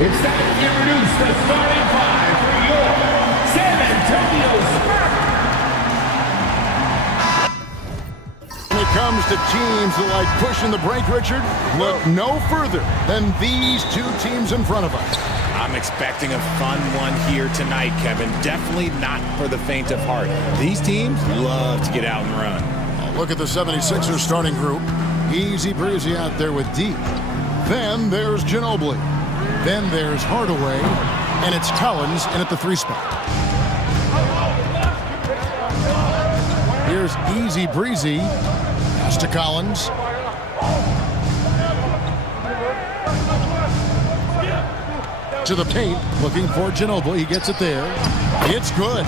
It's time to introduce the starting five for your San Antonio Spurs. When it comes to teams that like pushing the break, Richard, look no further than these two teams in front of us. I'm expecting a fun one here tonight, Kevin. Definitely not for the faint of heart. These teams love to get out and run. Look at the 76ers starting group. Easy breezy out there with D. Then there's Ginobili. Then there's Hardaway. And it's Collins in at the 3 spot. Here's easy breezy. Pass to Collins. To the paint, looking for Ginobili. He gets it there. It's good.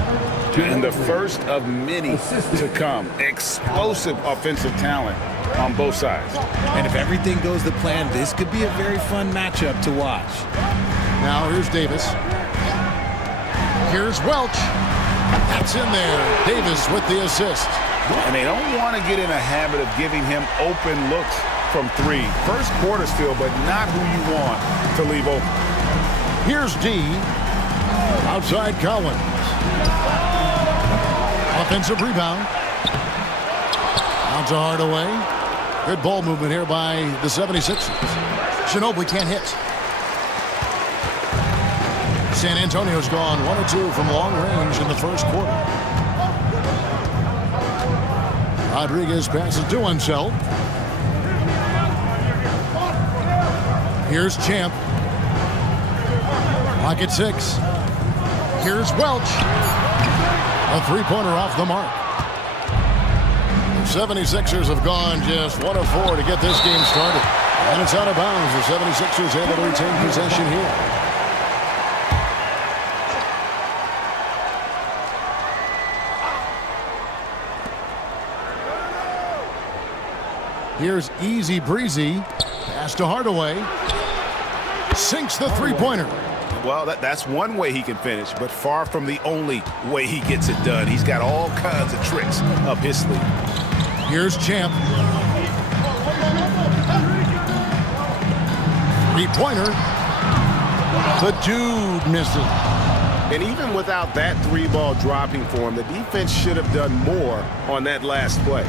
And the first of many to come. Explosive offensive talent on both sides. And if everything goes to plan, this could be a very fun matchup to watch. Now here's Davis. Here's Welch. That's in there. Davis with the assist. And they don't want to get in a habit of giving him open looks from 3. First quarter still, but not who you want to leave open. Here's D. Outside Collins. Offensive rebound. Out to Hardaway. Good ball movement here by the 76ers. Ginobili can't hit. San Antonio's gone 1 of 2 from long range in the first quarter. Rodriguez passes to himself. Here's Champ. Lock at 6. Here's Welch. A 3-pointer off the mark. The 76ers have gone just 1 of 4 to get this game started. And it's out of bounds. The 76ers able to retain possession here. Here's easy breezy. Pass to Hardaway. Sinks the 3-pointer. Well, that's one way he can finish, but far from the only way he gets it done. He's got all kinds of tricks up his sleeve. Here's Champ. 3-pointer. The dude misses. And even without that 3-ball dropping for him, the defense should have done more on that last play.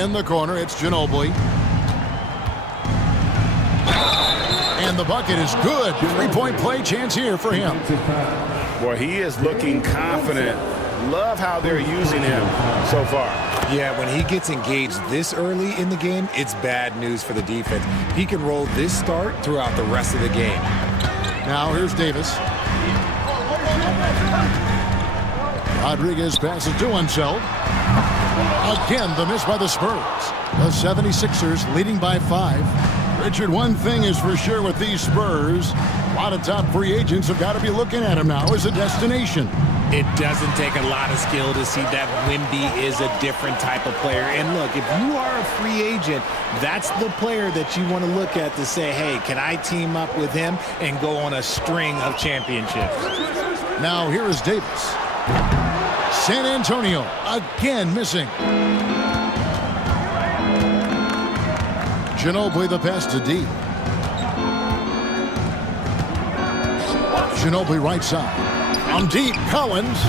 In the corner, it's Ginobili. And the bucket is good. 3-point play chance here for him. Boy, he is looking confident. Love how they're using him so far. Yeah, when he gets engaged this early in the game, it's bad news for the defense. He can roll this start throughout the rest of the game. Now here's Davis. Rodriguez passes to himself. Again, the miss by the Spurs. The 76ers leading by 5. Richard, one thing is for sure with these Spurs, a lot of top free agents have got to be looking at him now as a destination. It doesn't take a lot of skill to see that Wemby is a different type of player. And look, if you are a free agent, that's the player that you want to look at to say, hey, can I team up with him and go on a string of championships? Now here is Davis. San Antonio again missing. Ginobili the pass to D. Ginobili right side. On deep, Collins.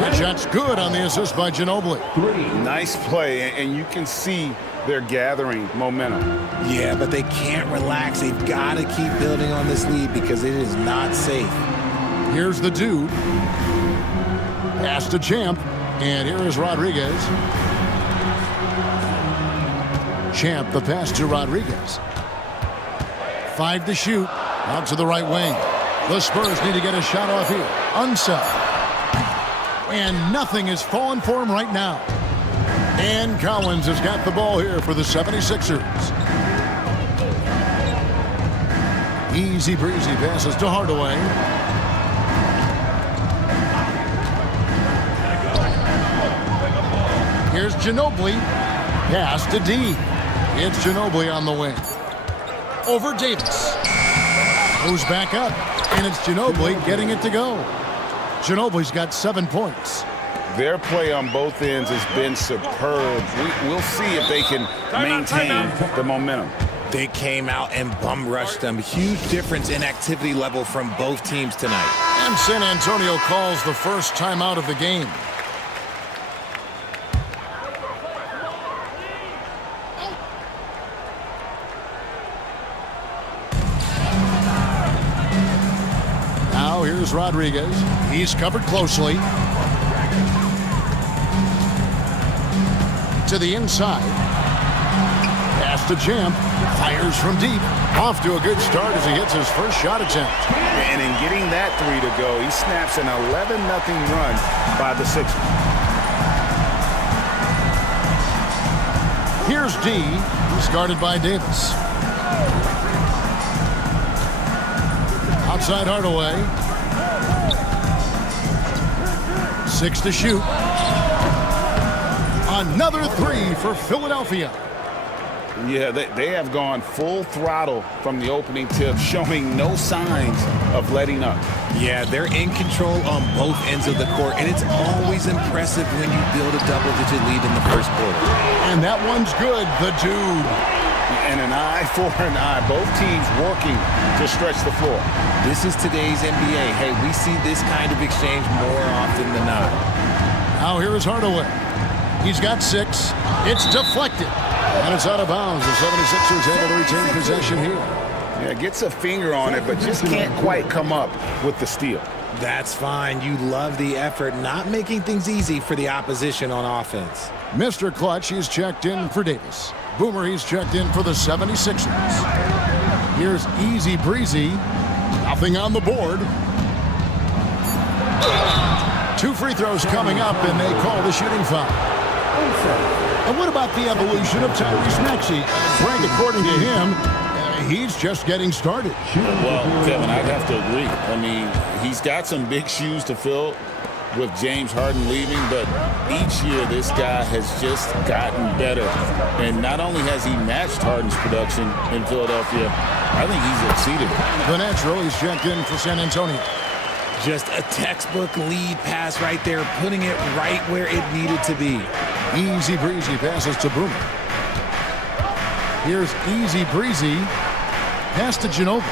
That shot's good on the assist by Ginobili. Nice play, and you can see they're gathering momentum. Yeah, but they can't relax. They've got to keep building on this lead because it is not safe. Here's the dude. Pass to Champ. And here is Rodriguez. Champ, the pass to Rodriguez. 5 to shoot. Out to the right wing. The Spurs need to get a shot off here. Unset. And nothing is falling for him right now. And Collins has got the ball here for the 76ers. Easy breezy passes to Hardaway. Here's Ginobili. Pass to D. It's Ginobili on the wing. Over Davis. Goes back up. And it's Ginobili getting it to go. Ginobili's got 7 points. Their play on both ends has been superb. We'll see if they can maintain the momentum. They came out and bum rushed them. Huge difference in activity level from both teams tonight. And San Antonio calls the first timeout of the game. Now here's Rodriguez. He's covered closely. To the inside. Pass to Champ. Fires from deep. Off to a good start as he hits his first shot attempt. And in getting that three to go, he snaps an 11-0 run by the Sixers. Here's D. He's guarded by Davis. Outside Hardaway. 6 to shoot. Another three for Philadelphia. Yeah, they have gone full throttle from the opening tip, showing no signs of letting up. Yeah, they're in control on both ends of the court, and it's always impressive when you build a double-digit lead in the first quarter. And that one's good, the dude. And an eye for an eye. Both teams working to stretch the floor. This is today's NBA. Hey, we see this kind of exchange more often than not. Now here is Hardaway. He's got 6. It's deflected. And it's out of bounds. The 76ers able to retain possession here. Yeah, gets a finger on it, but just can't quite come up with the steal. That's fine. You love the effort, not making things easy for the opposition on offense. Mr. Clutch, he's checked in for Davis. Boomer, he's checked in for the 76ers. Here's Easy Breezy. Nothing on the board. 2 free throws coming up, and they call the shooting foul. And what about the evolution of Tyrese Maxey? Frank, according to him, he's just getting started. Well, Kevin, I'd have to agree. I mean, he's got some big shoes to fill with James Harden leaving, but each year this guy has just gotten better. And not only has he matched Harden's production in Philadelphia, I think he's exceeded it. The natural, he's checked in for San Antonio. Just a textbook lead pass right there, putting it right where it needed to be. Easy Breezy passes to Boomer. Here's Easy Breezy. Pass to Ginobili.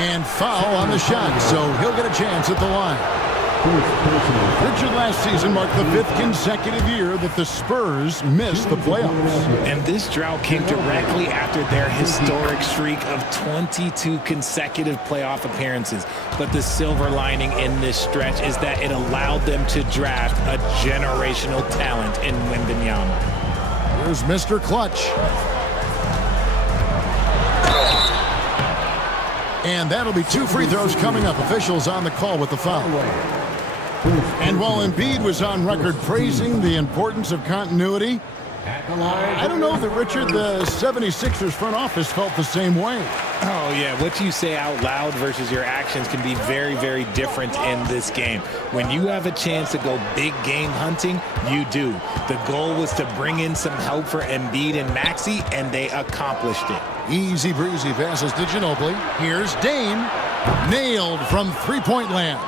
And foul on the shot, so he'll get a chance at the line. Richard, last season marked the 5th consecutive year that the Spurs missed the playoffs. And this drought came directly after their historic streak of 22 consecutive playoff appearances. But the silver lining in this stretch is that it allowed them to draft a generational talent in Wembanyama. Here's Mr. Clutch. And that'll be 2 free throws coming up. Officials on the call with the foul. And while Embiid was on record praising the importance of continuity, I don't know that, Richard, the 76ers front office felt the same way. Oh, yeah. What you say out loud versus your actions can be very, very different in this game. When you have a chance to go big game hunting, you do. The goal was to bring in some help for Embiid and Maxey, and they accomplished it. Easy Breezy passes to Ginobili. Here's Dame. Nailed from three-point land.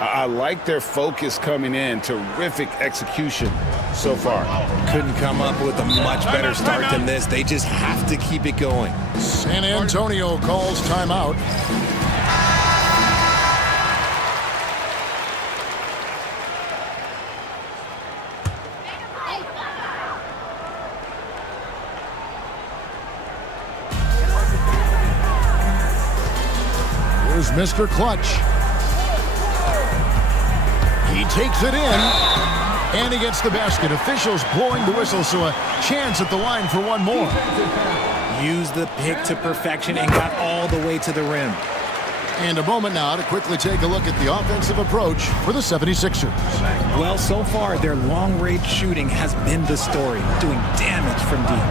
I like their focus coming in. Terrific execution so far. Couldn't come up with a much better start than this. They just have to keep it going. San Antonio calls timeout. Here's Mr. Clutch. He takes it in, and he gets the basket. Officials blowing the whistle, so a chance at the line for one more. Used the pick to perfection and got all the way to the rim. And a moment now to quickly take a look at the offensive approach for the 76ers. Well, so far, their long-range shooting has been the story, doing damage from deep.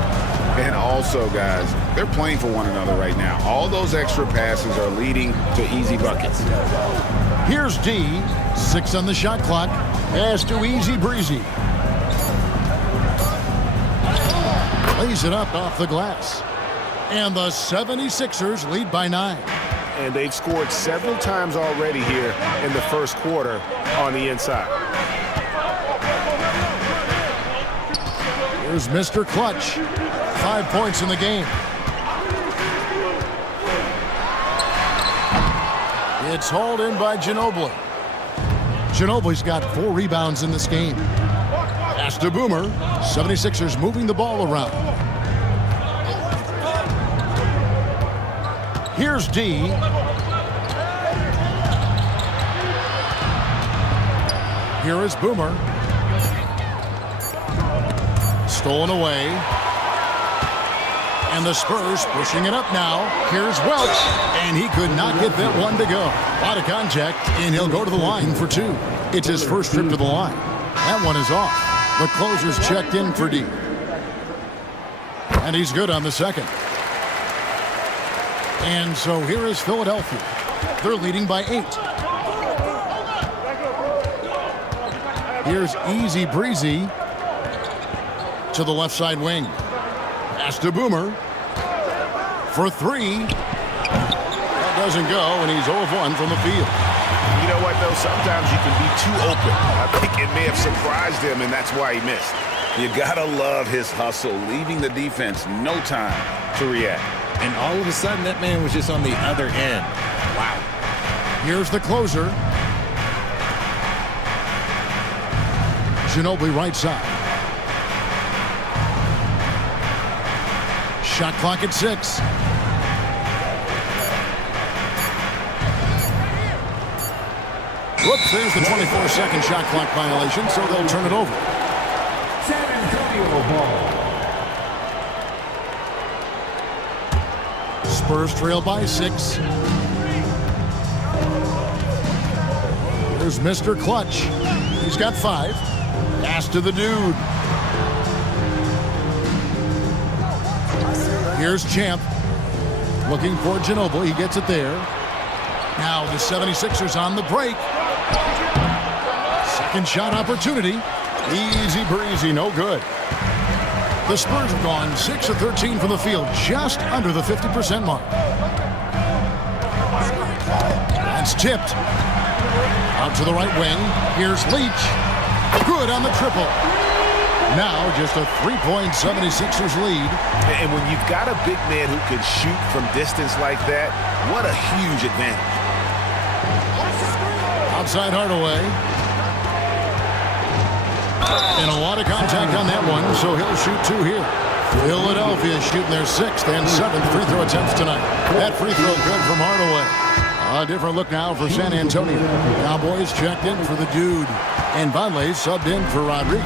And also, guys, they're playing for one another right now. All those extra passes are leading to easy buckets. Here's D. 6 on the shot clock. Pass to Easy Breezy. Lays it up off the glass. And the 76ers lead by 9. And they've scored several times already here in the first quarter on the inside. Here's Mr. Clutch. 5 points in the game. It's hauled in by Ginobili. Ginobili's got 4 rebounds in this game. Pass to Boomer. 76ers moving the ball around. Here's D. Here is Boomer. Stolen away. And the Spurs pushing it up now. Here's Welch. And he could not get that one to go. Out of contact, and he'll go to the line for 2. It's his first trip to the line. That one is off. The closer's checked in for D. And he's good on the second. And so here is Philadelphia. They're leading by 8. Here's Easy Breezy to the left side wing. Pass to Boomer for 3. That doesn't go, and he's 0 of 1 from the field. You know what, though? Sometimes you can be too open. I think it may have surprised him, and that's why he missed. You gotta love his hustle, leaving the defense no time to react. And all of a sudden, that man was just on the other end. Wow. Here's the closer. Ginobili right side. Shot clock at 6. Whoops, there's the 24-second shot clock violation, so they'll turn it over. San Antonio ball. Spurs trail by 6. Here's Mr. Clutch. He's got 5. Pass to the dude. Here's Champ. Looking for Ginobili. He gets it there. Now the 76ers on the break. Second shot opportunity. Easy breezy, no good. The Spurs have gone 6 of 13 from the field, just under the 50% mark. That's tipped. Out to the right wing. Here's Leach. Good on the triple. Now just a 3-point 76ers lead. And when you've got a big man who can shoot from distance like that, what a huge advantage. Outside Hardaway. And a lot of contact on that one, so he'll shoot 2 here. Philadelphia shooting their 6th and 7th free throw attempts tonight. That free throw good from Hardaway. A different look now for San Antonio. Cowboys checked in for the dude. And Vonleh subbed in for Rodriguez.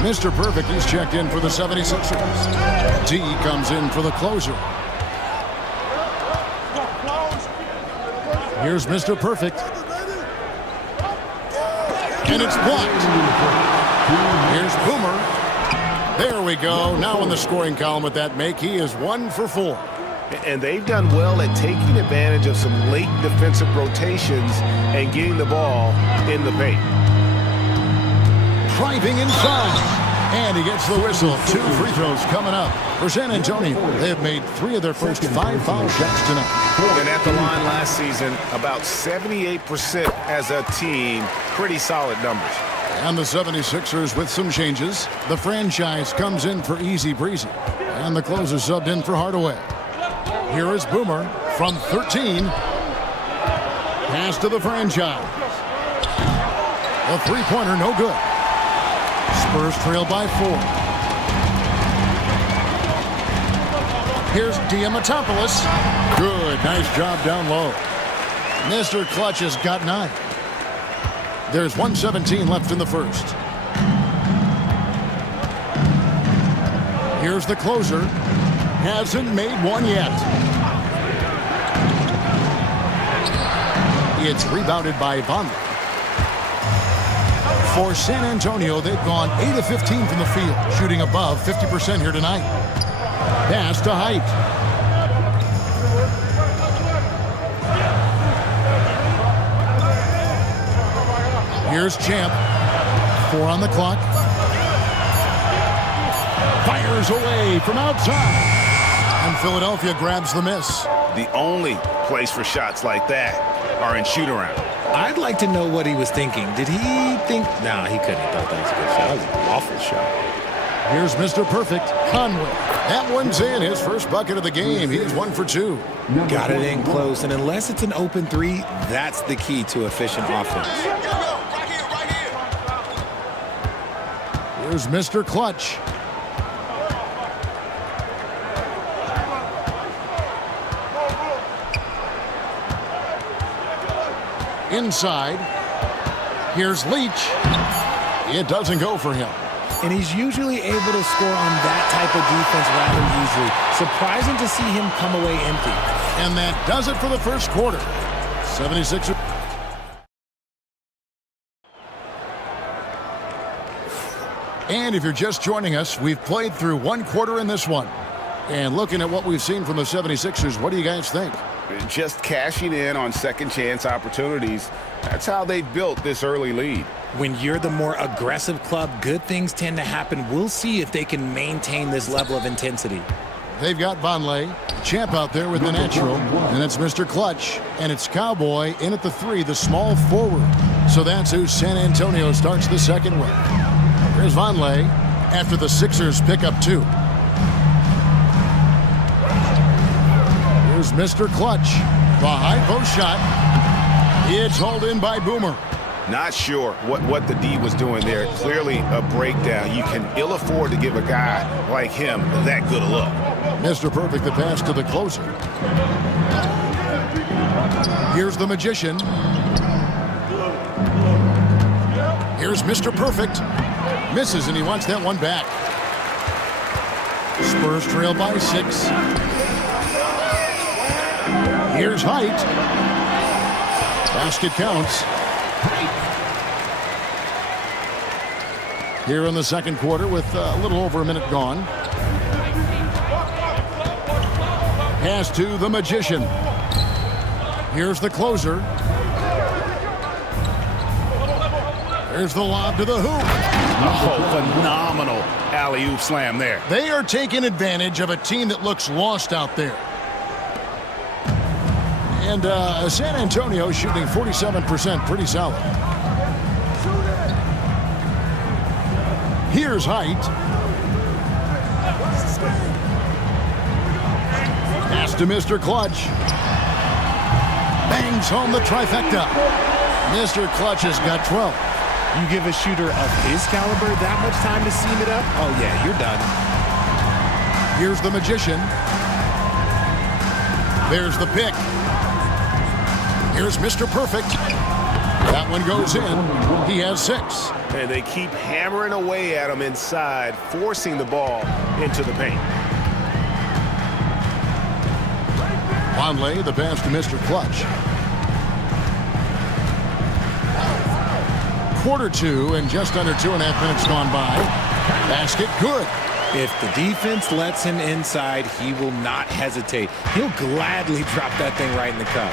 Mr. Perfect, he's checked in for the 76ers. D comes in for the closer. Here's Mr. Perfect. And it's blocked. Here's Boomer. There we go. Now in the scoring column with that make, he is 1 for 4. And they've done well at taking advantage of some late defensive rotations and getting the ball in the paint. Driving inside. And he gets the whistle. 2 free throws coming up for San Antonio. They have made 3 of their first 5 foul shots tonight. And at the line last season, about 78% as a team. Pretty solid numbers. And the 76ers with some changes. The franchise comes in for Easy Breezy. And the closer subbed in for Hardaway. Here is Boomer from 13. Pass to the franchise. A 3-pointer, no good. Spurs trail by 4. Here's Diamatopoulos. Good, nice job down low. Mr. Clutch has got 9. There's 1:17 left in the first. Here's the closer. Hasn't made one yet. It's rebounded by Vonleh. For San Antonio, they've gone 8 of 15 from the field, shooting above 50% here tonight. Pass to Height. Here's Champ. 4 on the clock. Fires away from outside. And Philadelphia grabs the miss. The only place for shots like that are in shoot-around. I'd like to know what he was thinking. Did he think... No, he couldn't have thought that was a good shot. That was an awful shot. Here's Mr. Perfect, Conway. That one's in, his first bucket of the game. He's 1 for 2. Got it in close, and unless it's an open three, that's the key to efficient offense. Here's Mr. Clutch. Inside. Here's Leach. It doesn't go for him. And he's usually able to score on that type of defense rather easily. Surprising to see him come away empty. And that does it for the first quarter. 76ers. And if you're just joining us, we've played through one quarter in this one. And looking at what we've seen from the 76ers, what do you guys think? Just cashing in on second chance opportunities. That's how they built this early lead. When you're the more aggressive club, good things tend to happen. We'll see if they can maintain this level of intensity. They've got Vonleh, Champ out there with the natural, and it's Mr. Clutch, and it's Cowboy in at the 3, the small forward. So that's who San Antonio starts the second with. Here's Vonleh after the Sixers pick up 2. Here's Mr. Clutch, the high post shot. It's hauled in by Boomer. Not sure what the D was doing there. Clearly a breakdown. You can ill afford to give a guy like him that good a look. Mr. Perfect, the pass to the closer. Here's the Magician. Here's Mr. Perfect. Misses, and he wants that one back. Spurs trail by 6. Here's Height. Basket counts. Here in the second quarter with a little over a minute gone. Pass to the Magician. Here's the closer. There's the lob to the hoop. Oh, phenomenal alley-oop slam there. They are taking advantage of a team that looks lost out there. And San Antonio shooting 47%, pretty solid. Here's Height. Pass to Mr. Clutch. Bangs home the trifecta. Mr. Clutch has got 12. You give a shooter of his caliber that much time to seam it up? Oh, yeah, you're done. Here's the Magician. There's the pick. Here's Mr. Perfect. That one goes in. He has 6. And they keep hammering away at him inside, forcing the ball into the paint. Vonleh, the pass to Mr. Clutch. Quarter 2 and just under 2.5 minutes gone by. Basket good. If the defense lets him inside, he will not hesitate. He'll gladly drop that thing right in the cup.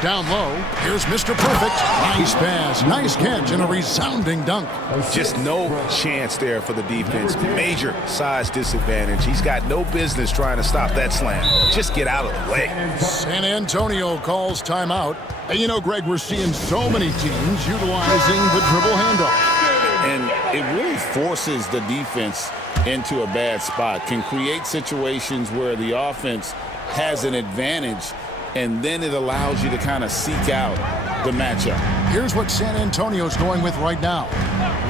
Down low, here's Mr. Perfect. Nice pass, nice catch, and a resounding dunk. Just no chance there for the defense. Major size disadvantage. He's got no business trying to stop that slam. Just get out of the way. San Antonio calls timeout. And you know, Greg, we're seeing so many teams utilizing the dribble handoff. And it really forces the defense into a bad spot. Can create situations where the offense has an advantage, and then it allows you to kind of seek out the matchup. Here's what San Antonio's going with right now.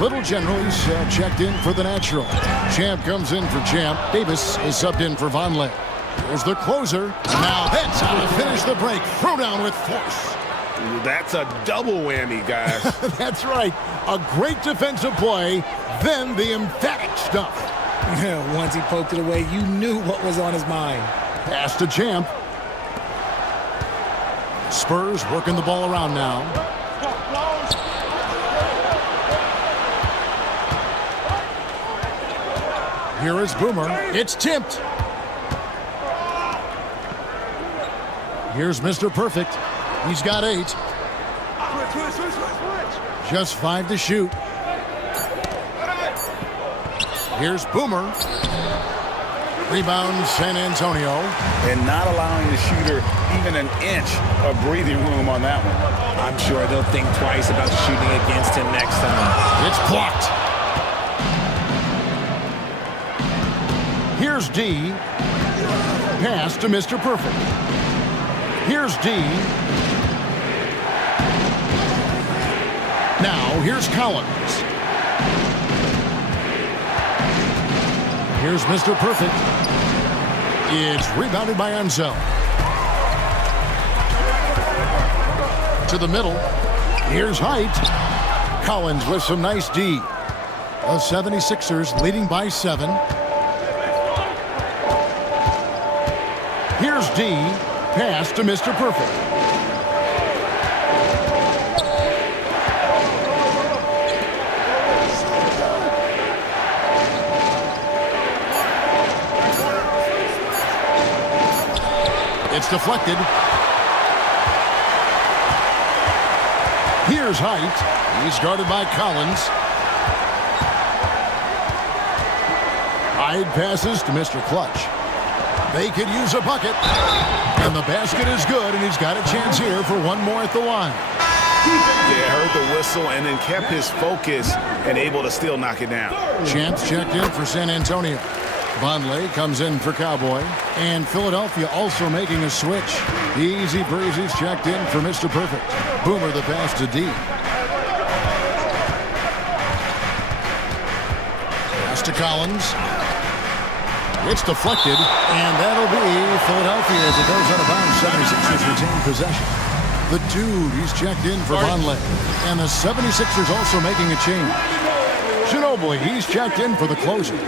Little General's checked in for the natural. Champ comes in for Champ. Davis is subbed in for Vonleh. Here's the closer. Now that's how to finish the break. Throw down with force. That's a double whammy, guys. That's right. A great defensive play, then the emphatic stuff. Once he poked it away, you knew what was on his mind. Pass to Champ. Spurs working the ball around now. Here is Boomer. It's tipped. Here's Mr. Perfect. He's got 8. Just 5 to shoot. Here's Boomer. Rebound San Antonio. And not allowing the shooter even an inch of breathing room on that one. I'm sure they'll think twice about shooting against him next time. It's blocked. Here's D. Pass to Mr. Perfect. Here's D. Now, here's Collins. Here's Mr. Perfect. It's rebounded by Enzo. To the middle. Here's Height. Collins with some nice D. The 76ers leading by 7. Here's D. Pass to Mr. Perfect. It's deflected. Here's Height. He's guarded by Collins. Hyde passes to Mr. Clutch. They could use a bucket. And the basket is good, and he's got a chance here for one more at the line. Yeah, heard the whistle and then kept his focus and able to still knock it down. Champs checked in for San Antonio. Vonleh comes in for Cowboy. And Philadelphia also making a switch. Easy Breezy's checked in for Mr. Perfect. Boomer the pass to D. Pass to Collins. It's deflected, and that'll be Philadelphia as it goes out of bounds. 76ers retain possession. The dude, he's checked in for Vonleh. And the 76ers also making a change. Ginobili, he's checked in for the closer.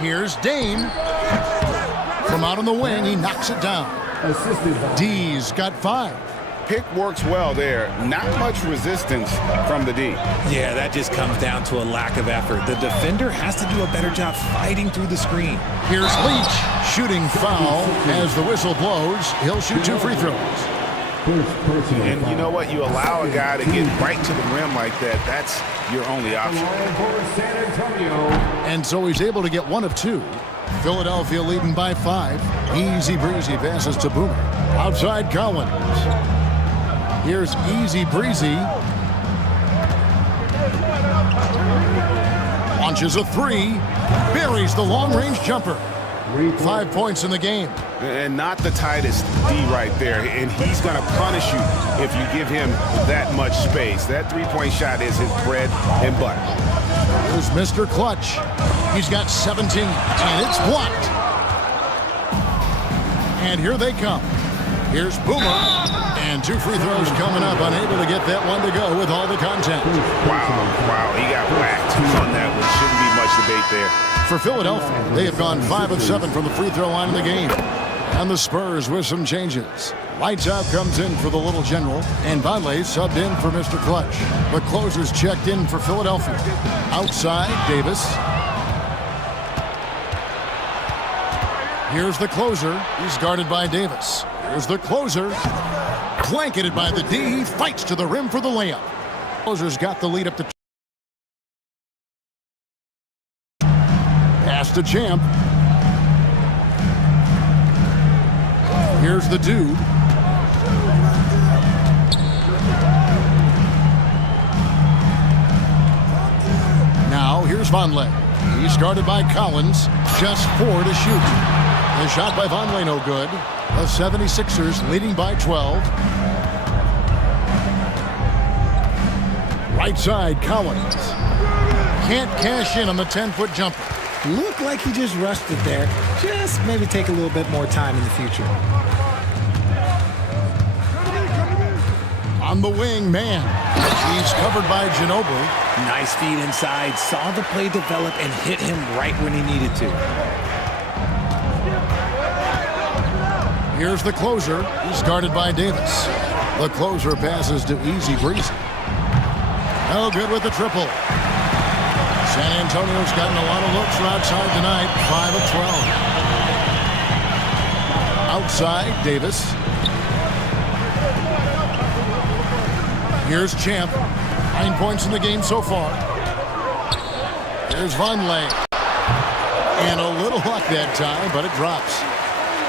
Here's Dame. From out on the wing, he knocks it down. D's got 5. Pick works well there. Not much resistance from the D. Yeah, that just comes down to a lack of effort. The defender has to do a better job fighting through the screen. Here's Leach shooting foul as the whistle blows. He'll shoot 2 free throws. And you know what? You allow a guy to get right to the rim like that. That's your only option. And so he's able to get 1 of 2. Philadelphia leading by 5. Easy Breezy passes to Boomer. Outside Collins. Here's Easy Breezy. Launches a 3. Buries the long-range jumper. 5 points in the game. And not the tightest D right there. And he's going to punish you if you give him that much space. That three-point shot is his bread and butter. Here's Mr. Clutch. He's got 17, and it's blocked. And here they come. Here's Boomer. And 2 free throws coming up. Unable to get that one to go with all the contact. Wow. He got whacked on that one. Shouldn't be much debate there. For Philadelphia, they have gone 5 of 7 from the free throw line in the game. And the Spurs with some changes. Lights Out comes in for the Little General, and Vonleh subbed in for Mr. Clutch. The closers checked in for Philadelphia. Outside, Davis. Here's the closer. He's guarded by Davis. Here's the closer. Blanketed by the D. He fights to the rim for the layup. Closer's got the lead up to... Pass to Champ. Here's the dude. Now, here's Vonleh. He's guarded by Collins. Just 4 to shoot. The shot by Vonleh no good. The 76ers leading by 12. Right side, Collins. Can't cash in on the 10-foot jumper. Looked like he just rushed it there. Just maybe take a little bit more time in the future. On the wing, man. He's covered by Ginobili. Nice feed inside. Saw the play develop and hit him right when he needed to. Here's the closer. He's guarded by Davis. The closer passes to Easy Breezy. No good with the triple. San Antonio's gotten a lot of looks from outside tonight. 5 of 12. Outside, Davis. Here's Champ. 9 points in the game so far. Here's Vonleh. And a little luck that time, but it drops.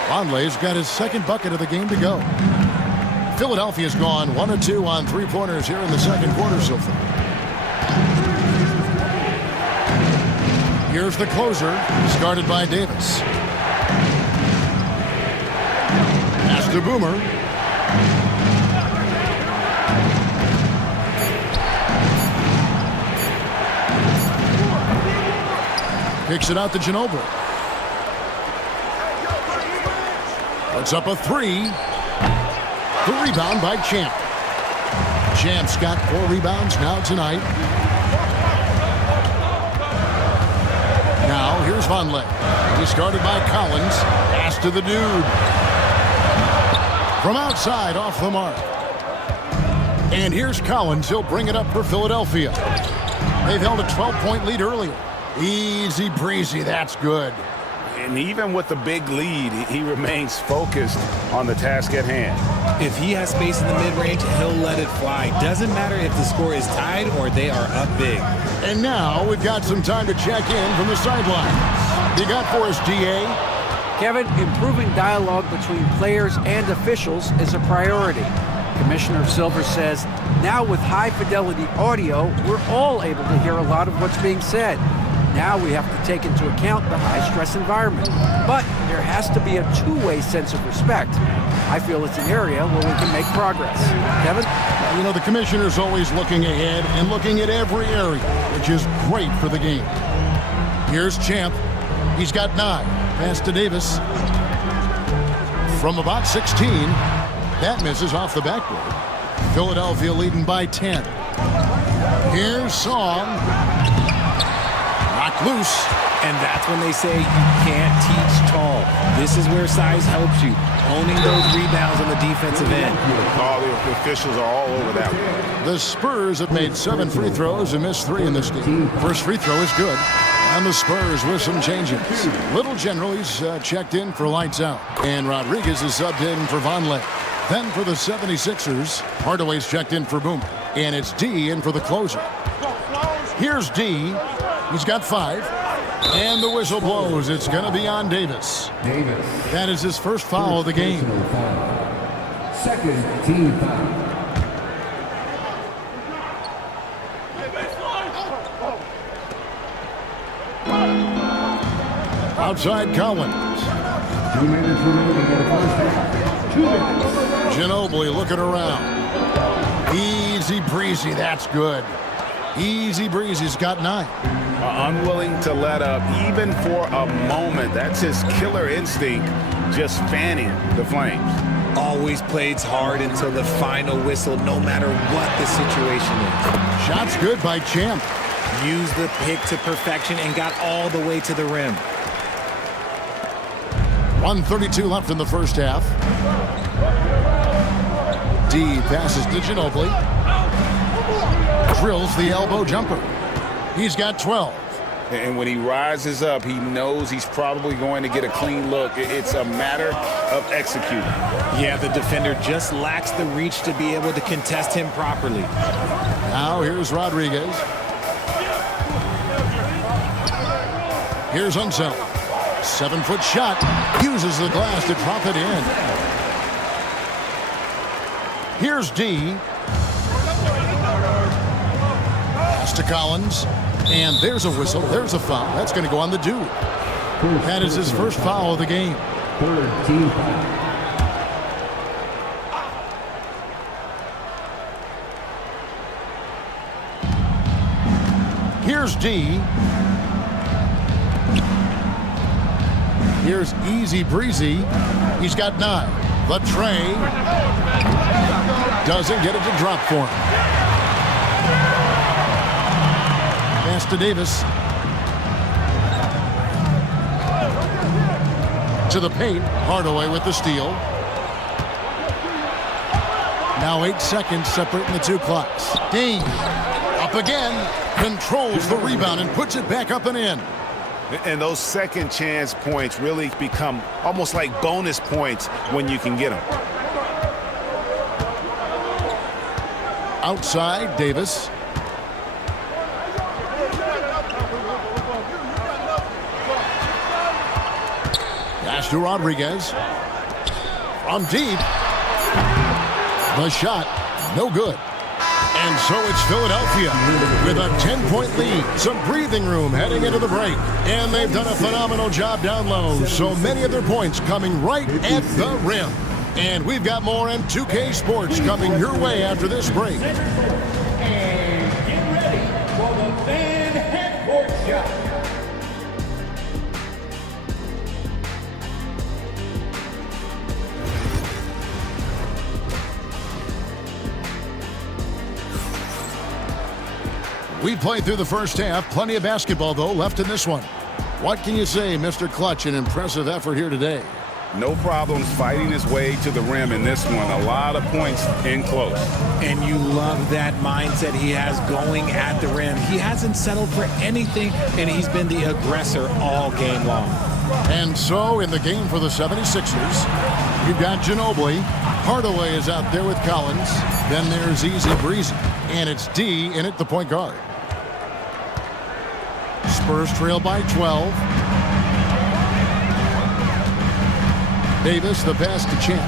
Vonleh's got his second bucket of the game to go. Philadelphia's gone 1 of 2 on 3-pointers here in the second quarter so far. Here's the closer, started by Davis. Pass to Boomer. Kicks it out to Ginobili. Puts up a three. The rebound by Champ. Champ's got 4 rebounds now tonight. Now here's Vonleh. He started by Collins. Pass to the dude. From outside, off the mark. And here's Collins. He'll bring it up for Philadelphia. They've held a 12-point lead earlier. Easy breezy, that's good. And even with the big lead, he remains focused on the task at hand. If he has space in the mid-range, he'll let it fly. Doesn't matter if the score is tied or they are up big. And now we've got some time to check in from the sideline. You got for us, DA? Kevin, improving dialogue between players and officials is a priority. Commissioner Silver says, now with high-fidelity audio, we're all able to hear a lot of what's being said. Now we have to take into account the high-stress environment. But there has to be a two-way sense of respect. I feel it's an area where we can make progress. Kevin? You know, the commissioner's always looking ahead and looking at every area, which is great for the game. Here's Champ. He's got 9. Pass to Davis. From about 16, that misses off the backboard. Philadelphia leading by 10. Here's Song. Knocked loose. And that's when they say you can't teach tall. This is where size helps you. Owning those rebounds on the defensive end. All the officials are all over that one. The Spurs have made 7 free throws and missed 3 in this game. First free throw is good. And the Spurs with some changes. Little General, he's checked in for lights out. And Rodriguez is subbed in for Vonleh. Then for the 76ers, Hardaway's checked in for Boomer. And it's D in for the closer. Here's D. He's got 5. And the whistle blows. It's going to be on Davis. That is his first foul of the game. Second team foul. Outside Collins. 2 minutes remaining in the first half. 2 minutes. Ginobili looking around. Easy breezy. That's good. Easy breezy's got 9. Unwilling to let up even for a moment. That's his killer instinct, just fanning the flames. Always plays hard until the final whistle, no matter what the situation is. Shots good by Champ. Used the pick to perfection and got all the way to the rim. 1:32 left in the first half. D passes to Ginobili. Drills the elbow jumper. He's got 12. And when he rises up, he knows he's probably going to get a clean look. It's a matter of executing. Yeah, the defender just lacks the reach to be able to contest him properly. Now here's Rodriguez. Here's Unseld. 7-foot shot. Uses the glass to drop it in. Here's D. Pass to Collins. And there's a whistle. There's a foul. That's going to go on the dude. That is his first foul of the game. Third team foul. Here's D. Here's Easy Breezy. He's got 9. The tray doesn't get it to drop for him. Pass to Davis. To the paint. Hardaway with the steal. Now 8 seconds separating the 2 clocks. Dean up again. Controls the rebound and puts it back up and in. And those second chance points really become almost like bonus points when you can get them. Outside, Davis. Pass to Rodriguez. From deep. The shot, no good. And so it's Philadelphia with a 10-point lead. Some breathing room heading into the break. And they've done a phenomenal job down low. So many of their points coming right at the rim. And we've got more in 2K Sports coming your way after this break. And get ready for the fan half-court shot. We played through the first half. Plenty of basketball, though, left in this one. What can you say, Mr. Clutch? An impressive effort here today. No problems fighting his way to the rim in this one. A lot of points in close. And you love that mindset he has going at the rim. He hasn't settled for anything, and he's been the aggressor all game long. And so in the game for the 76ers, you've got Ginobili. Hardaway is out there with Collins. Then there's Easy Breezy. And it's D in at the point guard. Spurs trail by 12. Davis, the pass to Champ.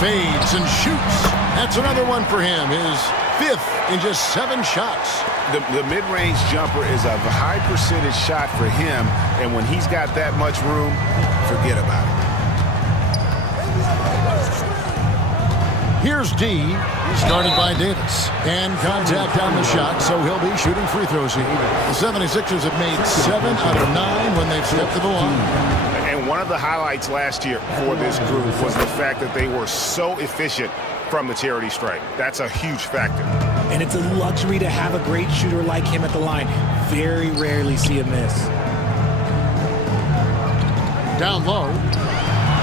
Fades and shoots. That's another one for him. His fifth in just 7 shots. The mid-range jumper is a high percentage shot for him, and when he's got that much room, forget about it. Here's D, started by Davis. And contact on the shot, so he'll be shooting free throws here. The 76ers have made 7 out of 9 when they've stepped to the line. And one of the highlights last year for this group was the fact that they were so efficient from the charity stripe. That's a huge factor. And it's a luxury to have a great shooter like him at the line. Very rarely see a miss. Down low.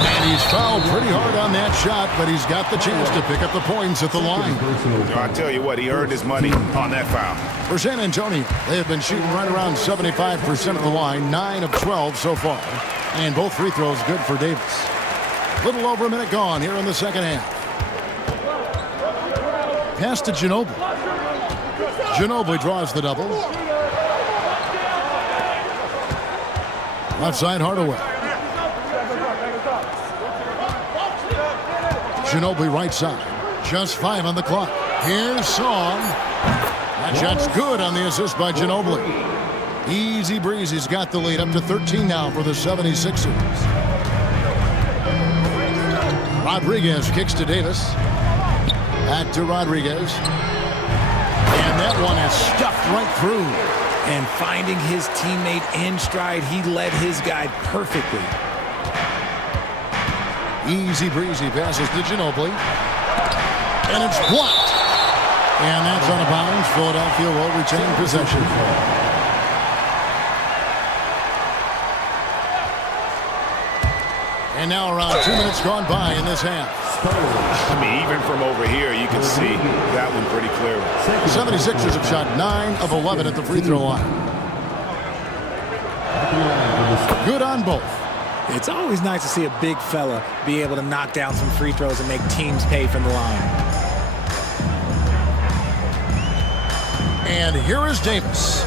And he's fouled pretty hard on that shot, but he's got the chance to pick up the points at the line. I'll tell you what, he earned his money on that foul. For San Antonio, they have been shooting right around 75% of the line, 9 of 12 so far. And both free throws good for Davis. Little over a minute gone here in the second half. Pass to Ginobili. Ginobili draws the double. Left side, Hardaway. Ginobili right side. Just 5 on the clock. Here's Song. That shot's good on the assist by Ginobili. Easy Breezy's got the lead up to 13 now for the 76ers. Rodriguez kicks to Davis. Back to Rodriguez. And that one is stuffed right through. And finding his teammate in stride, he led his guy perfectly. Easy Breezy passes to Ginobili. And it's blocked. And that's out of bounds. Philadelphia will retain possession. And now around 2 minutes gone by in this half. I mean, even from over here, you can see that one pretty clearly. The 76ers have shot 9 of 11 at the free throw line. Good on both. It's always nice to see a big fella be able to knock down some free throws and make teams pay from the line. And here is Davis.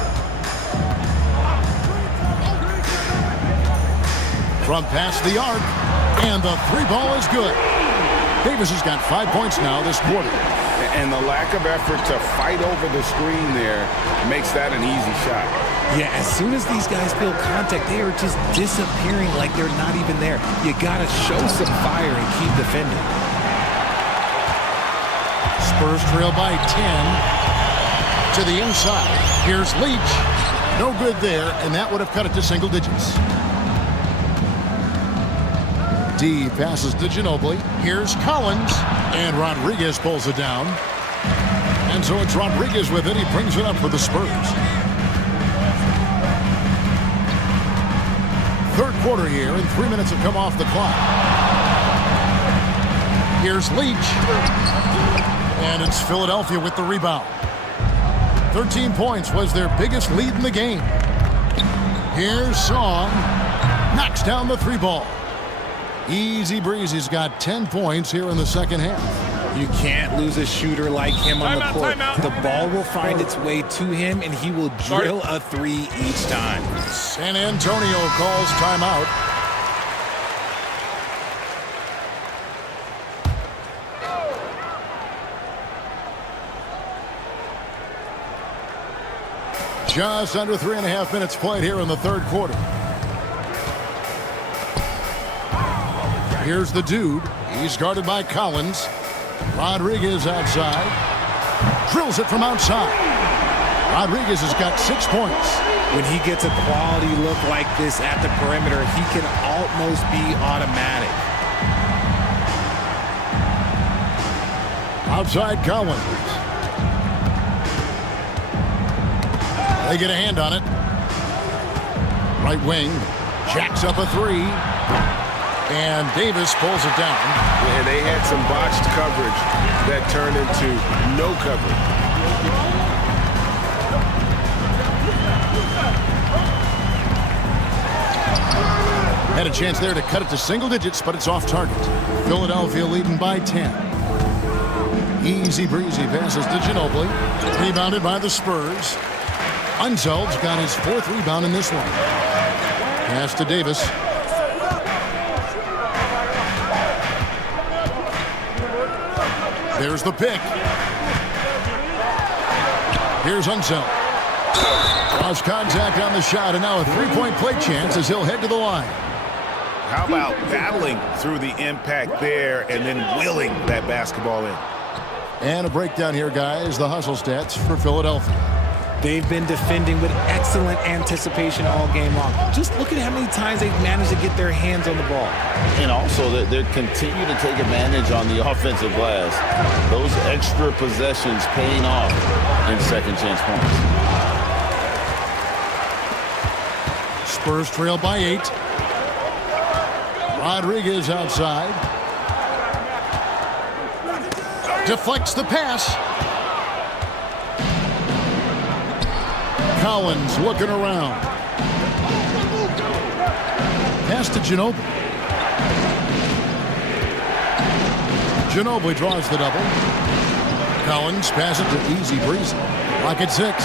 From past the arc, and the 3 ball is good. Davis has got 5 points now this quarter. And the lack of effort to fight over the screen there makes that an easy shot. Yeah, as soon as these guys feel contact, they are just disappearing like they're not even there. You got to show some fire and keep defending. Spurs trail by 10 to the inside. Here's Leach. No good there, and that would have cut it to single digits. D passes to Ginobili. Here's Collins, and Rodriguez pulls it down. And so it's Rodriguez with it. He brings it up for the Spurs. Third quarter here, and 3 minutes have come off the clock. Here's Leach. And it's Philadelphia with the rebound. 13 points was their biggest lead in the game. Here's Song. Knocks down the 3 ball. Easy Breezy's got 10 points here in the second half. You can't lose a shooter like him on the court. The ball will find its way to him, and he will drill a 3 each time. San Antonio calls timeout. Just under 3.5 minutes played here in the third quarter. Here's the dude. He's guarded by Collins. Rodriguez outside. Drills it from outside. Rodriguez has got 6 points. When he gets a quality look like this at the perimeter, he can almost be automatic. Outside Collins. They get a hand on it. Right wing. Jacks up a three. And Davis pulls it down. And they had some botched coverage that turned into no coverage. Had a chance there to cut it to single digits, but it's off target. Philadelphia leading by 10. Easy breezy passes to Ginobili. Rebounded by the Spurs. Unzeld's got his 4th rebound in this one. Pass to Davis. There's the pick. Here's Unzeld. Lost contact on the shot, and now a 3-point play chance as he'll head to the line. How about battling through the impact there and then willing that basketball in? And a breakdown here, guys. The hustle stats for Philadelphia. They've been defending with excellent anticipation all game long. Just look at how many times they've managed to get their hands on the ball. And also that they continue to take advantage on the offensive glass. Those extra possessions paying off in second chance points. Spurs trail by 8. Rodriguez outside. Deflects the pass. Collins looking around. Pass to Ginobili. Ginobili draws the double. Collins passes it to Easy Breezy. Clock at 6.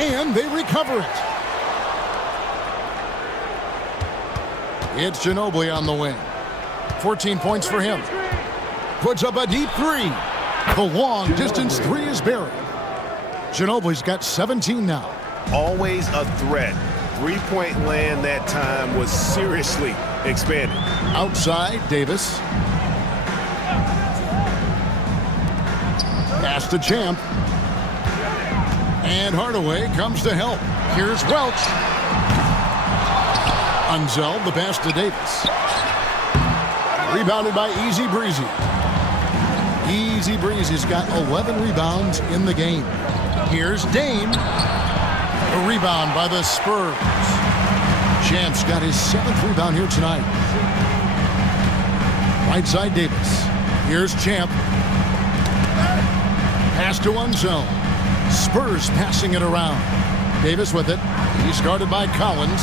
And they recover it. It's Ginobili on the wing. 14 points for him. Puts up a deep 3. The long distance 3 is buried. Ginobili's got 17 now. Always a threat. 3-point land that time was seriously expanded. Outside, Davis. Pass to Champ. And Hardaway comes to help. Here's Welch. Unzeld, the pass to Davis. Rebounded by Easy Breezy. Easy Breezy's got 11 rebounds in the game. Here's Dame. A rebound by the Spurs. Champ's got his 7th rebound here tonight. Right side Davis. Here's Champ. Pass to Unzeld. Spurs passing it around. Davis with it. He's guarded by Collins.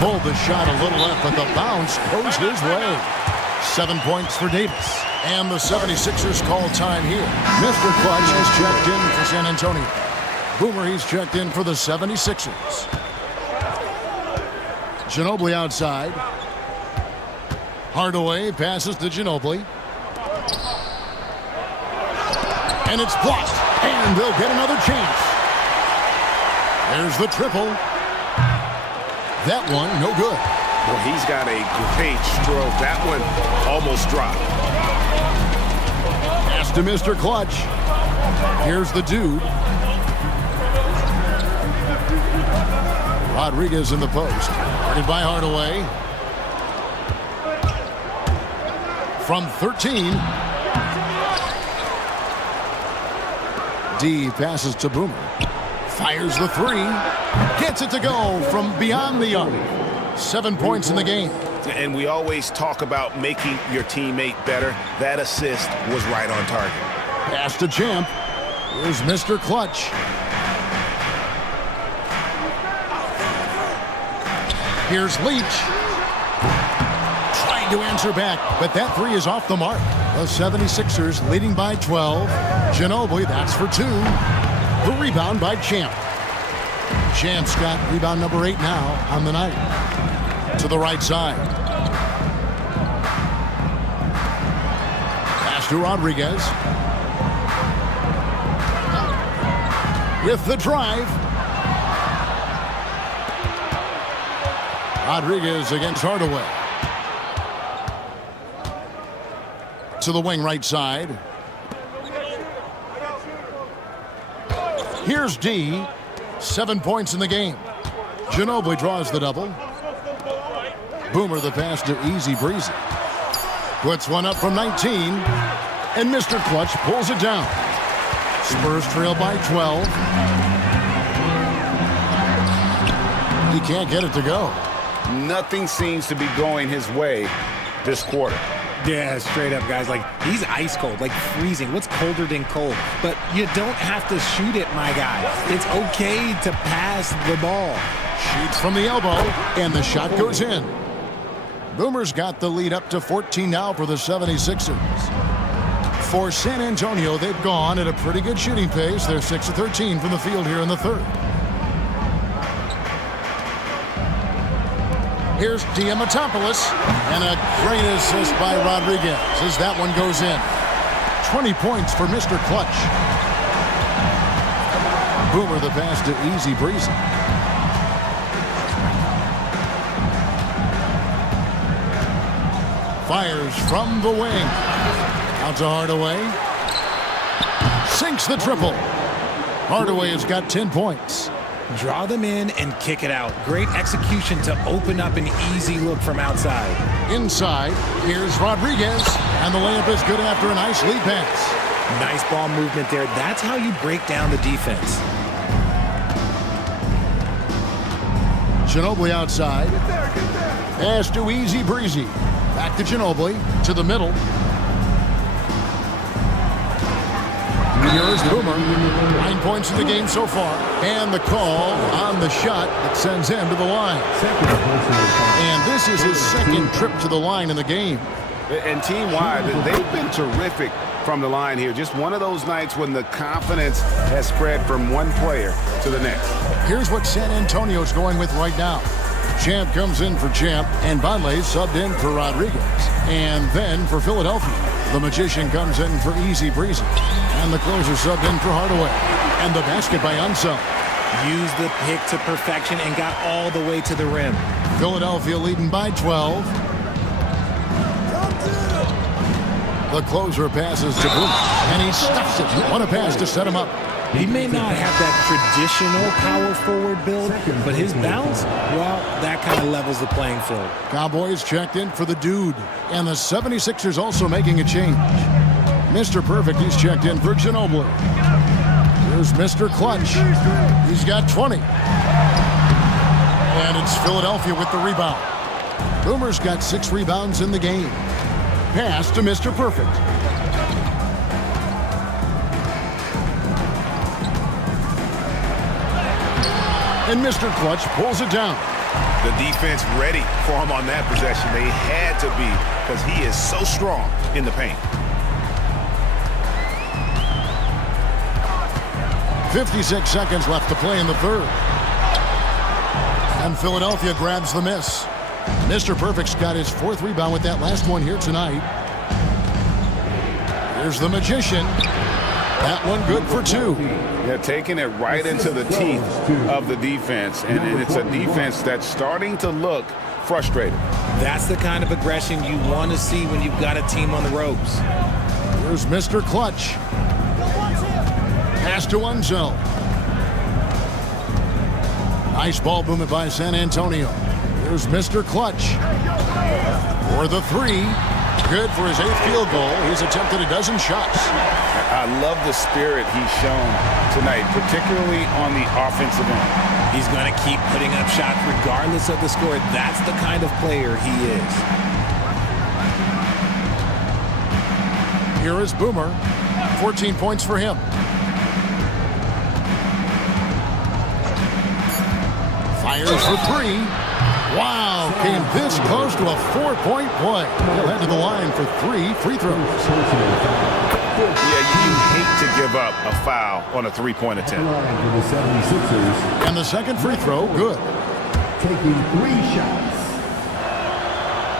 Pulled the shot a little left, but the bounce goes his way. 7 points for Davis. And the 76ers call time here. Mr. Clutch has checked in for San Antonio. Boomer, he's checked in for the 76ers. Ginobili outside. Hardaway passes to Ginobili. And it's blocked. And they'll get another chance. There's the triple. That one, no good. Well, he's got a great stroke. That one almost dropped. Pass to Mr. Clutch. Here's the dude. Rodriguez in the post. Guarded by Hardaway. From 13. D passes to Boomer. Fires the 3. Gets it to go from beyond the arc. 7 points in the game. And we always talk about making your teammate better. That assist was right on target. Pass to Champ. Here's Mr. Clutch. Here's Leach. Trying to answer back, but that 3 is off the mark. The 76ers leading by 12. Ginobili, that's for 2. The rebound by Champ. Champ's got rebound number 8 now on the To the right side. Pass pass to Rodriguez. With the drive. Rodriguez against Hardaway. To the wing right side. Here's D. 7 points in the game. Ginobili draws the double. Boomer the pass to Easy Breezy. Puts one up from 19. And Mr. Clutch pulls it down. Spurs trail by 12. He can't get it to go. Nothing seems to be going his way this quarter. Yeah, straight up, guys. Like, he's ice cold, like freezing. What's colder than cold? But you don't have to shoot it, my guy. It's okay to pass the ball. Shoots from the elbow, and the shot goes in. Boomer's got the lead up to 14 now for the 76ers. For San Antonio, they've gone at a pretty good shooting pace. They're 6 of 13 from the field here in the third. Here's Diamantopoulos, and a great assist by Rodriguez as that one goes in. 20 points for Mr. Clutch. Boomer the pass to Easy Breezy. Fires from the wing. Out to Hardaway. Sinks the triple. Hardaway has got 10 points. Draw them in and kick it out. Great execution to open up an easy look from outside. Inside, here's Rodriguez, and the layup is good after a nice lead pass. Nice ball movement there. That's how you break down the defense. Ginobili outside. Pass to Easy Breezy. Back to Ginobili, to the middle. Here's Boomer. 9 points in the game so far. And the call on the shot that sends him to the line. And this is his second trip to the line in the game. And team-wide, they've been terrific from the line here. Just one of those nights when the confidence has spread from one player to the next. Here's what San Antonio's going with right now. Champ comes in for Champ, and Bonley subbed in for Rodriguez. And then for Philadelphia, the Magician comes in for Easy Breezy. And the closer subbed in for Hardaway. And the basket by Unseld. Used the pick to perfection and got all the way to the rim. Philadelphia leading by 12. The closer passes to Boomer, and he stuffs it. What a pass to set him up. He may not have that traditional power forward build, but his bounce, well, that kind of levels the playing field. Cowboys checked in for the dude, and the 76ers also making a change. Mr. Perfect, he's checked in for Ginobili. Here's Mr. Clutch. He's got 20. And it's Philadelphia with the rebound. Boomer's got 6 rebounds in the game. Pass to Mr. Perfect. And Mr. Clutch pulls it down. The defense ready for him on that possession. They had to be because he is so strong in the paint. 56 seconds left to play in the third. And Philadelphia grabs the miss. Mr. Perfect's got his 4th rebound with that last one here tonight. Here's the Magician. That one good for 2. They're taking it right into the teeth of the defense, and it's a defense that's starting to look frustrated. That's the kind of aggression you want to see when you've got a team on the ropes. Here's Mr. Clutch. Pass to Unseld. Nice ball movement by San Antonio. Here's Mr. Clutch. For the 3. Good for his 8th field goal. He's attempted a dozen shots. I love the spirit he's shown tonight, particularly on the offensive end. He's going to keep putting up shots regardless of the score. That's the kind of player he is. Here is Boomer. 14 points for him. Fires for 3. Wow, came this close to a 4-point play. He'll head to the line for 3 free throws. Yeah, you hate to give up a foul on a 3-point attempt. And the second free throw, good. Taking 3 shots.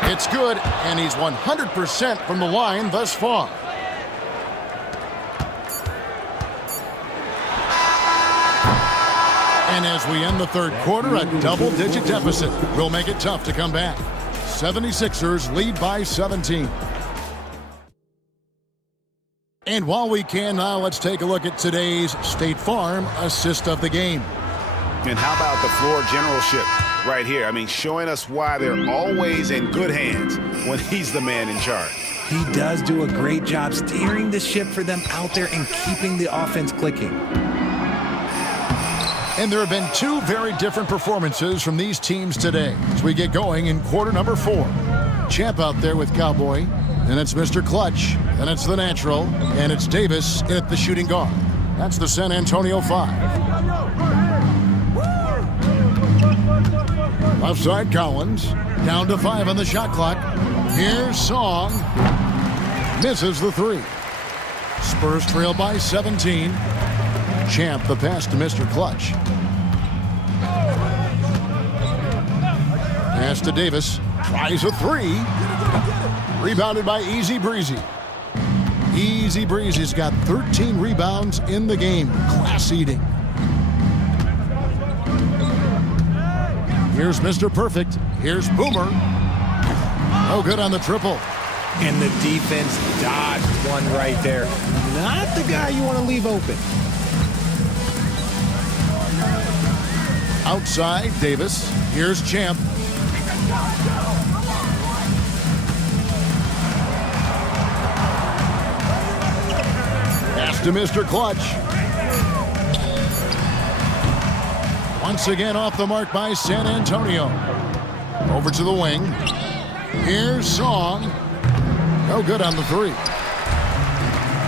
It's good, and he's 100% from the line thus far. And as we end the third quarter, a double-digit deficit will make it tough to come back. 76ers lead by 17. And while we can now, let's take a look at today's State Farm assist of the game. And how about the floor generalship right here? I mean, showing us why they're always in good hands when he's the man in charge. He does do a great job steering the ship for them out there and keeping the offense clicking. And there have been two very different performances from these teams today as we get going in quarter number 4. Champ out there with Cowboy, and it's Mr. Clutch, and it's the Natural, and it's Davis at the shooting guard. That's the San Antonio 5. Left side Collins, down to 5 on the shot clock. Here's Song, misses the 3. Spurs trail by 17. Champ the pass to Mr. Clutch. Pass to Davis. Tries a 3. Rebounded by Easy Breezy. Easy Breezy's got 13 rebounds in the game. Class eating. Here's Mr. Perfect. Here's Boomer. No good on the triple. And the defense dodged one right there. Not the guy you want to leave open. Outside, Davis. Here's Champ. Pass to Mr. Clutch. Once again off the mark by San Antonio. Over to the wing. Here's Song. No good on the 3.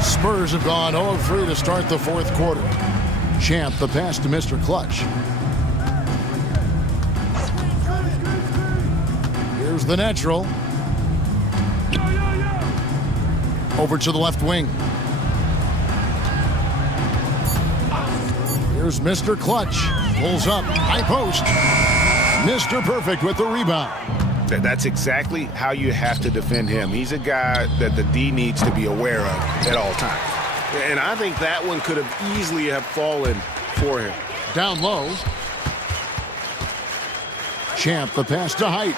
Spurs have gone 0-3 to start the fourth quarter. Champ the pass to Mr. Clutch. Here's the Natural. Over to the left wing. Here's Mr. Clutch. Pulls up. High post. Mr. Perfect with the rebound. That's exactly how you have to defend him. He's a guy that the D needs to be aware of at all times. And I think that one could have easily have fallen for him. Down low. Champ the pass to Height.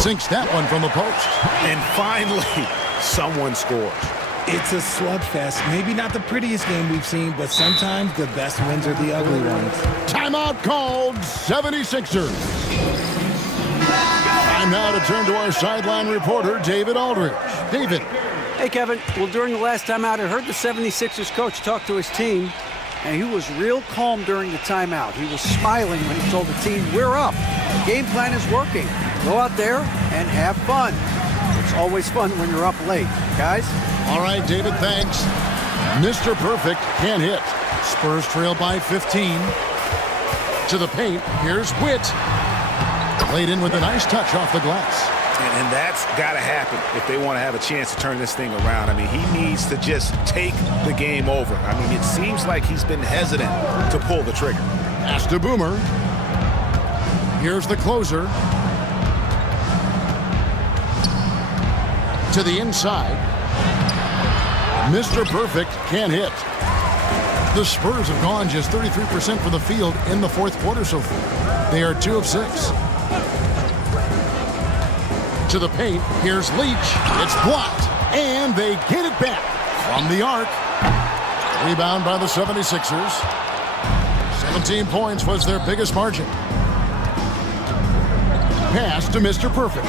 Sinks that one from the post. And finally, someone scores. It's a slugfest. Maybe not the prettiest game we've seen, but sometimes the best wins are the ugly ones. Timeout called, 76ers. Time now to turn to our sideline reporter, David Aldridge. David. Hey, Kevin. Well, during the last timeout, I heard the 76ers coach talk to his team, and he was real calm during the timeout. He was smiling when he told the team, we're up. The game plan is working. Go out there and have fun. It's always fun when you're up late, guys. All right, David, thanks. Mr. Perfect can't hit. Spurs trail by 15. To the paint, here's Witt. Laid in with a nice touch off the glass. And that's got to happen if they want to have a chance to turn this thing around. I mean, he needs to just take the game over. I mean, it seems like he's been hesitant to pull the trigger. Pass to Boomer. Here's the closer. To the inside. Mr. Perfect can't hit. The Spurs have gone just 33% from the field in the fourth quarter so far. They are 2 of 6. To the paint, here's Leach. It's blocked, and they get it back from the arc. Rebound by the 76ers. 17 points was their biggest margin. Pass to Mr. Perfect.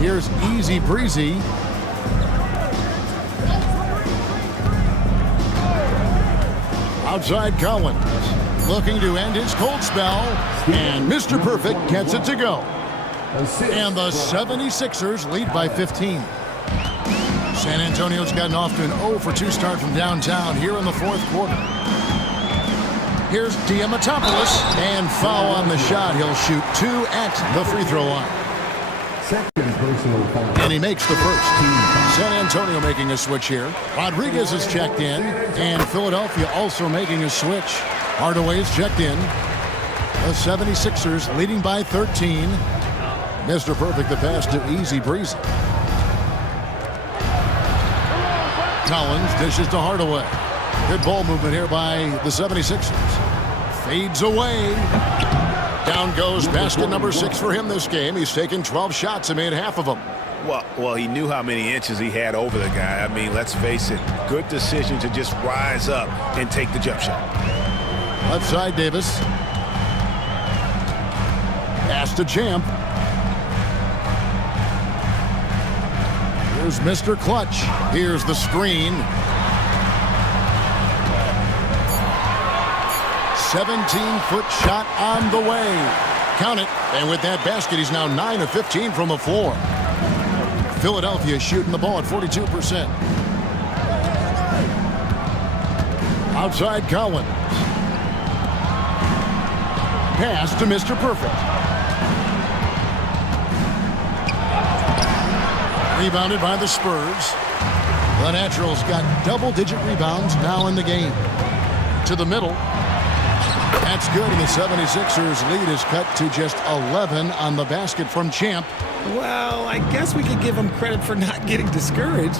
Here's Easy Breezy. Outside Collins. Looking to end his cold spell. And Mr. Perfect gets it to go. And the 76ers lead by 15. San Antonio's gotten off to an 0-for-2 start from downtown here in the fourth quarter. Here's Diamatopoulos. And foul on the shot. He'll shoot 2 at the free throw line. And he makes the first. San Antonio making a switch here. Rodriguez is checked in. And Philadelphia also making a switch. Hardaway's checked in. The 76ers leading by 13. Mr. Perfect the pass to Easy Breezy. Collins dishes to Hardaway. Good ball movement here by the 76ers. Fades away. Down goes basket number 6 for him this game. He's taken 12 shots and made half of them. Well, he knew how many inches he had over the guy. I mean, let's face it, good decision to just rise up and take the jump shot. Left side, Davis. Pass to Champ. Here's Mr. Clutch. Here's the screen. 17-foot shot on the way. Count it. And with that basket, he's now 9 of 15 from the floor. Philadelphia shooting the ball at 42%. Outside Collins. Pass to Mr. Perfect. Rebounded by the Spurs. The Naturals got double-digit rebounds now in the game. To the middle. That's good, and the 76ers lead is cut to just 11 on the basket from Champ. Well, I guess we could give him credit for not getting discouraged.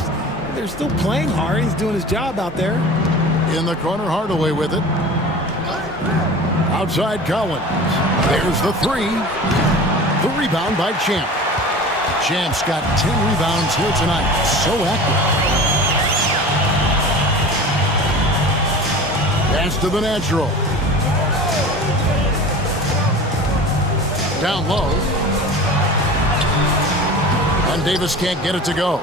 They're still playing hard. He's doing his job out there. In the corner, Hardaway with it. Outside Collins. There's the 3. The rebound by Champ. Champ's got 10 rebounds here tonight. So active. Pass to the Natural. Down low. And Davis can't get it to go.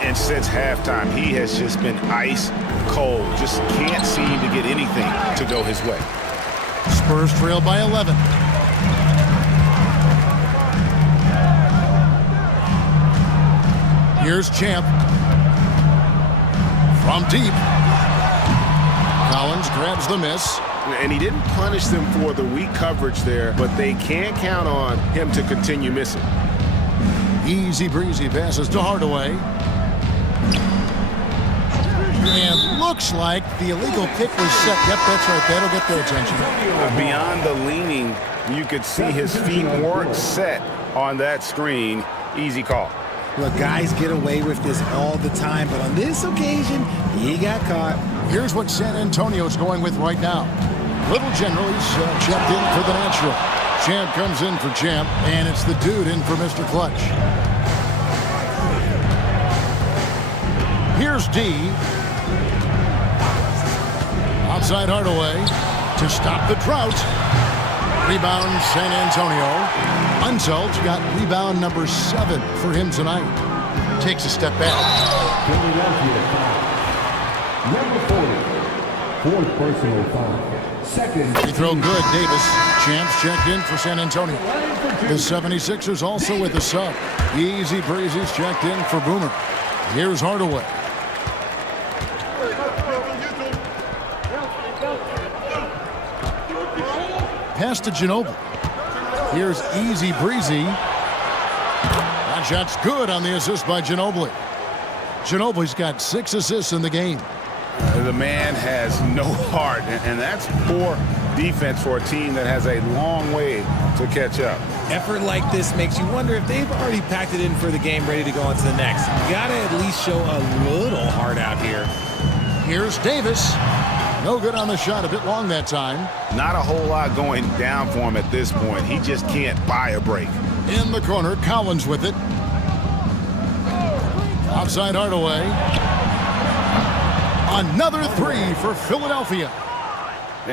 And since halftime, he has just been ice cold. Just can't seem to get anything to go his way. Spurs trail by 11. Here's Champ. From deep. Collins grabs the miss. And he didn't punish them for the weak coverage there, but they can't count on him to continue missing. Easy breezy passes to Hardaway. And looks like the illegal pick was set. Yep, that's right. That'll get their attention. Beyond the leaning, you could see his feet weren't set on that screen. Easy call. Look, guys get away with this all the time, but on this occasion, he got caught. Here's what San Antonio's going with right now. Little General's checked in for the Natural. Champ comes in for Champ, and it's the dude in for Mr. Clutch. Here's D. Outside Hardaway to stop the drought. Rebound San Antonio. Unsel's got rebound number 7 for him tonight. Takes a step back. Number 40. Fourth personal foul. Second. Free throw good, Davis. Champs checked in for San Antonio. The 76ers also with a sub. Easy breezy's checked in for Boomer. Here's Hardaway. Pass to Ginobili. Here's Easy Breezy. That shot's good on the assist by Ginobili. Ginobili's got 6 assists in the game. The man has no heart, and that's poor defense for a team that has a long way to catch up. Effort like this makes you wonder if they've already packed it in for the game, ready to go on to the next. You gotta at least show a little heart out here. Here's Davis. No good on the shot, a bit long that time. Not a whole lot going down for him at this point. He just can't buy a break. In the corner, Collins with it. Outside Hardaway. Another 3 for Philadelphia.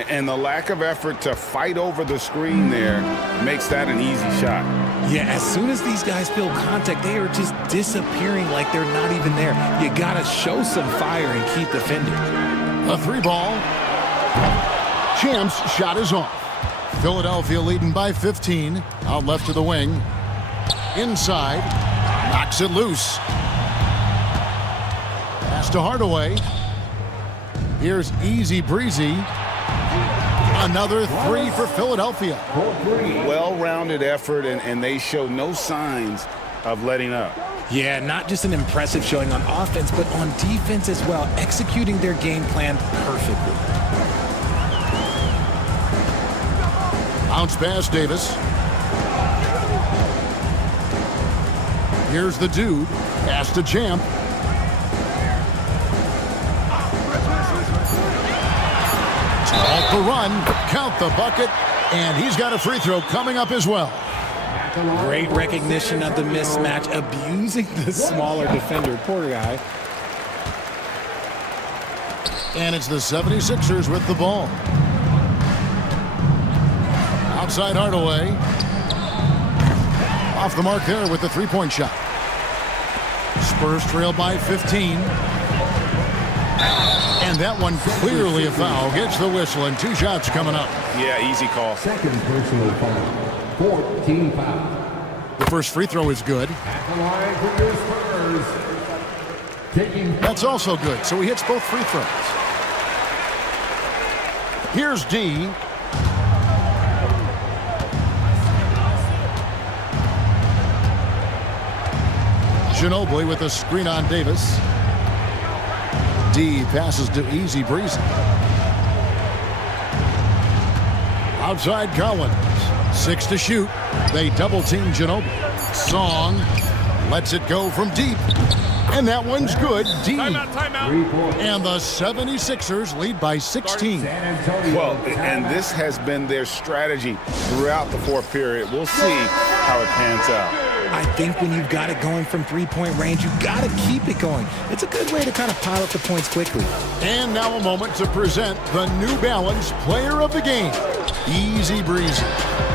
And the lack of effort to fight over the screen there makes that an easy shot. Yeah, as soon as these guys feel contact, they are just disappearing like they're not even there. You gotta show some fire and keep defending. A 3 ball. Champ's shot is off. Philadelphia leading by 15. Out left to the wing. Inside. Knocks it loose. Pass to Hardaway. Here's Easy Breezy. Another 3 for Philadelphia. Well-rounded effort, and they show no signs of letting up. Yeah, not just an impressive showing on offense, but on defense as well, executing their game plan perfectly. Bounce pass, Davis. Here's the dude. Pass to Champ. Off the run, count the bucket, and he's got a free throw coming up as well. Great recognition of the mismatch, abusing the smaller defender. Poor guy. And it's the 76ers with the ball. Outside Hardaway. Off the mark there with the three-point shot. Spurs trail by 15. And that one clearly a foul. Gets the whistle, and 2 shots coming up. Yeah, easy call. Second personal foul. 14 foul. The first free throw is good. At the line for your Spurs. Taking. That's also good, so he hits both free throws. Here's D. Ginobili with a screen on Davis. D passes to Easy Breezy. Outside Collins. 6 to shoot. They double team Ginobili. Song lets it go from deep. And that one's good. D. Timeout. And the 76ers lead by 16. Well, and this has been their strategy throughout the fourth period. We'll see how it pans out. I think when you've got it going from three-point range, you've got to keep it going. It's a good way to kind of pile up the points quickly. And now a moment to present the New Balance Player of the Game, Easy Breezy.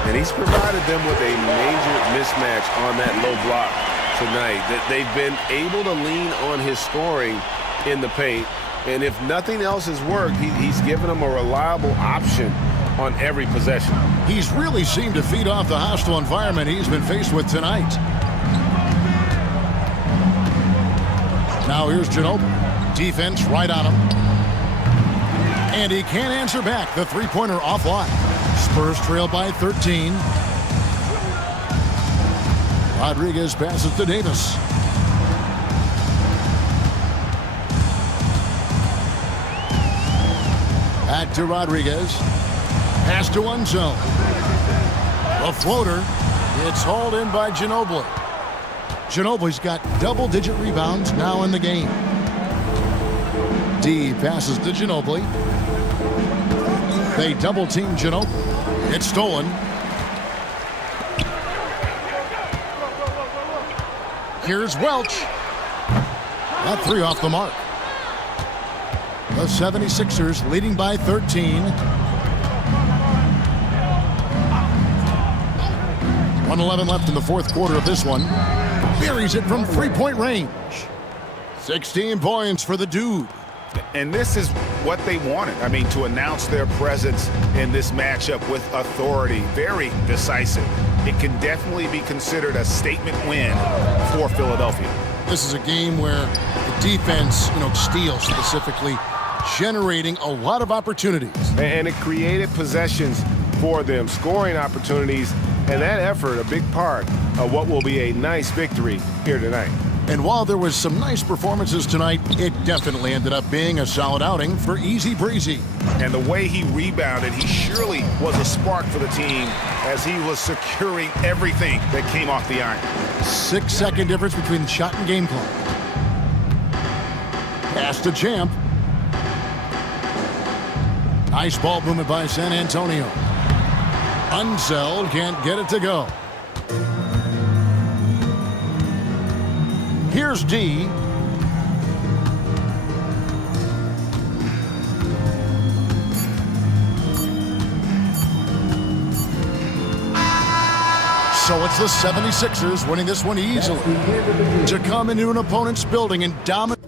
And he's provided them with a major mismatch on that low block tonight. That they've been able to lean on his scoring in the paint. And if nothing else has worked, he's given them a reliable option on every possession. He's really seemed to feed off the hostile environment he's been faced with tonight. Now here's Ginobili. Defense right on him. And he can't answer back. The three-pointer offline. Spurs trail by 13. Rodriguez passes to Davis. Back to Rodriguez. Pass to Unzo. A floater. It's hauled in by Ginobili. Ginobili's got double-digit rebounds now in the game. D passes to Ginobili. They double-team Ginobili. It's stolen. Here's Welch. That 3 off the mark. The 76ers leading by 13. 1:11 left in the fourth quarter of this one. Buries it from three-point range. 16 points for the dude. And this is what they wanted. I mean, to announce their presence in this matchup with authority. Very decisive. It can definitely be considered a statement win for Philadelphia. This is a game where the defense, steals specifically, generating a lot of opportunities. And it created possessions for them, scoring opportunities, and that effort a big part of what will be a nice victory here tonight. And while there was some nice performances tonight, it definitely ended up being a solid outing for Easy Breezy. And the way he rebounded, he surely was a spark for the team as he was securing everything that came off the iron. 6-second difference between shot and game clock. Pass to Champ. Nice ball movement by San Antonio. Unseld can't get it to go. Here's D. So it's the 76ers winning this one easily to come into an opponent's building and dominate.